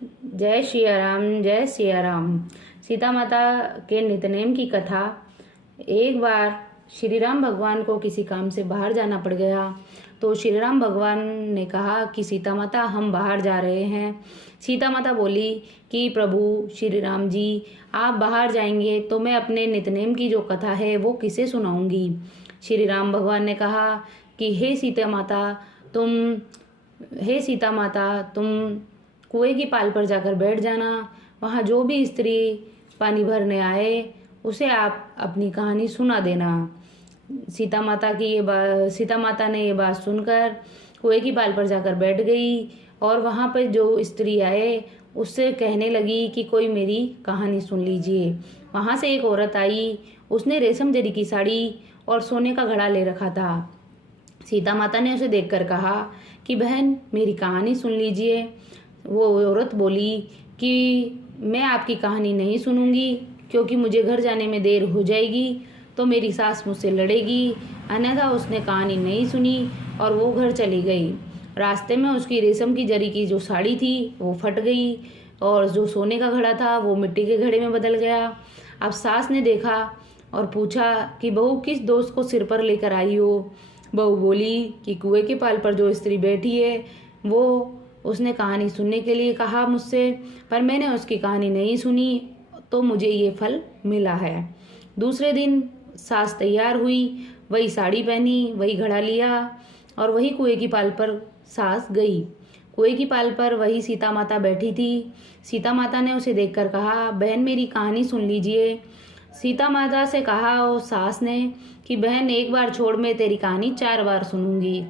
जय सिया राम, जय सिया राम। सीता माता के नितनेम की कथा। एक बार श्री राम भगवान को किसी काम से बाहर जाना पड़ गया, तो श्री राम भगवान ने कहा कि सीता माता हम बाहर जा रहे हैं। सीता माता बोली कि प्रभु श्री राम जी, आप बाहर जाएंगे तो मैं अपने नितनेम की जो कथा है वो किसे सुनाऊंगी। श्री राम भगवान ने कहा कि हे सीता माता तुम कुएं की पाल पर जाकर बैठ जाना। वहाँ जो भी स्त्री पानी भरने आए उसे आप अपनी कहानी सुना देना। सीता माता ने ये बात सुनकर कुएं की पाल पर जाकर बैठ गई और वहाँ पर जो स्त्री आए उससे कहने लगी कि कोई मेरी कहानी सुन लीजिए। वहाँ से एक औरत आई, उसने रेशम जरी की साड़ी और सोने का घड़ा ले रखा था। सीता माता ने उसे देखकर कहा कि बहन मेरी कहानी सुन लीजिए। वो औरत बोली कि मैं आपकी कहानी नहीं सुनूंगी, क्योंकि मुझे घर जाने में देर हो जाएगी तो मेरी सास मुझसे लड़ेगी। अन्यथा उसने कहानी नहीं सुनी और वो घर चली गई। रास्ते में उसकी रेशम की जरी की जो साड़ी थी वो फट गई और जो सोने का घड़ा था वो मिट्टी के घड़े में बदल गया। अब सास ने देखा और पूछा कि बहू किस दोस्त को सिर पर लेकर आई हो। बहू बोली कि कुएं के पाल पर जो स्त्री बैठी है वो उसने कहानी सुनने के लिए कहा मुझसे, पर मैंने उसकी कहानी नहीं सुनी तो मुझे ये फल मिला है। दूसरे दिन सास तैयार हुई, वही साड़ी पहनी, वही घड़ा लिया और वही कुएं की पाल पर सास गई। कुएं की पाल पर वही सीता माता बैठी थी। सीता माता ने उसे देखकर कहा, बहन मेरी कहानी सुन लीजिए। सीता माता से कहा और सास ने कि बहन एक बार छोड़, मैं तेरी कहानी 4 बार सुनूंगी।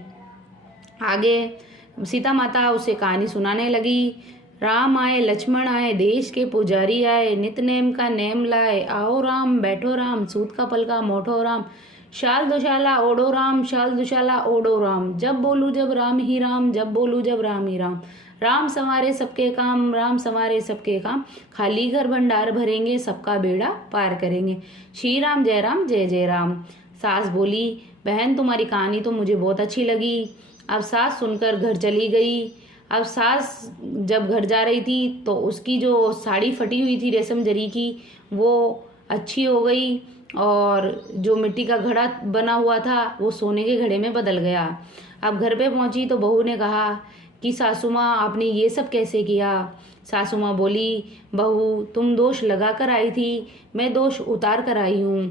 आगे सीता माता उसे कहानी सुनाने लगी। राम आए लक्ष्मण आए, देश के पुजारी आए, नितनेम का नेम लाए, आओ राम बैठो राम, सूत का पलका मोठो राम, शाल दुशाला ओढ़ो राम, शाल दुशाला ओढ़ो राम, जब बोलू जब राम ही राम, जब बोलू जब राम ही राम, राम संवारे सबके काम, राम संवारे सबके काम, खाली घर भंडार भरेंगे, सबका बेड़ा पार करेंगे, श्री राम जय जय राम। सास बोली, बहन तुम्हारी कहानी तो मुझे बहुत अच्छी लगी। अब सास सुनकर घर चली गई। अब सास जब घर जा रही थी तो उसकी जो साड़ी फटी हुई थी रेशम जरी की वो अच्छी हो गई और जो मिट्टी का घड़ा बना हुआ था वो सोने के घड़े में बदल गया। अब घर पे पहुंची तो बहू ने कहा कि सासू माँ आपने ये सब कैसे किया। सासू माँ बोली, बहू तुम दोष लगा कर आई थी, मैं दोष उतार कर आई हूँ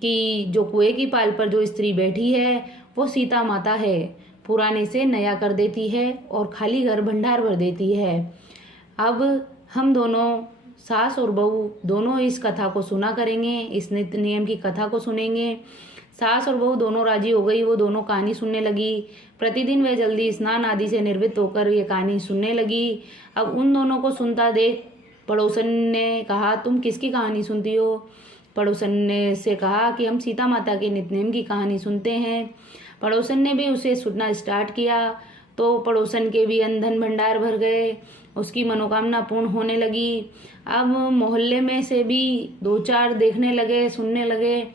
कि जो कुएं की पाल पर जो स्त्री बैठी है वो सीता माता है, पुराने से नया कर देती है और खाली घर भंडार भर देती है। अब हम दोनों सास और बहू दोनों इस कथा को सुना करेंगे, इस नित्य नियम की कथा को सुनेंगे। सास और बहू दोनों राजी हो गई, वो दोनों कहानी सुनने लगी। प्रतिदिन वे जल्दी स्नान आदि से निर्वृत्त होकर ये कहानी सुनने लगी। अब उन दोनों को सुनता देख पड़ोसन ने कहा, तुम किसकी कहानी सुनती हो। पड़ोसन ने से कहा कि हम सीता माता के नित्यनेम की कहानी सुनते हैं। पड़ोसन ने भी उसे सुनना स्टार्ट किया तो पड़ोसन के भी धन भंडार भर गए, उसकी मनोकामना पूर्ण होने लगी। अब मोहल्ले में से भी 2-4 देखने लगे, सुनने लगे,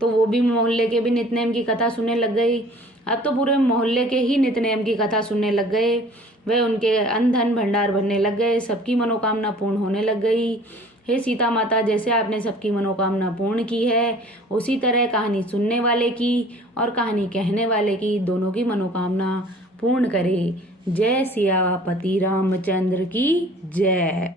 तो वो भी मोहल्ले के भी नित्यनेम की कथा सुनने लग गई। अब तो पूरे मोहल्ले के ही नित्यनेम की कथा सुनने लग गए। वे उनके धन भंडार भरने लग गए, सबकी मनोकामना पूर्ण होने लग गई। हे सीता माता, जैसे आपने सबकी मनोकामना पूर्ण की है उसी तरह कहानी सुनने वाले की और कहानी कहने वाले की दोनों की मनोकामना पूर्ण करे। जय सियापति रामचंद्र की जय।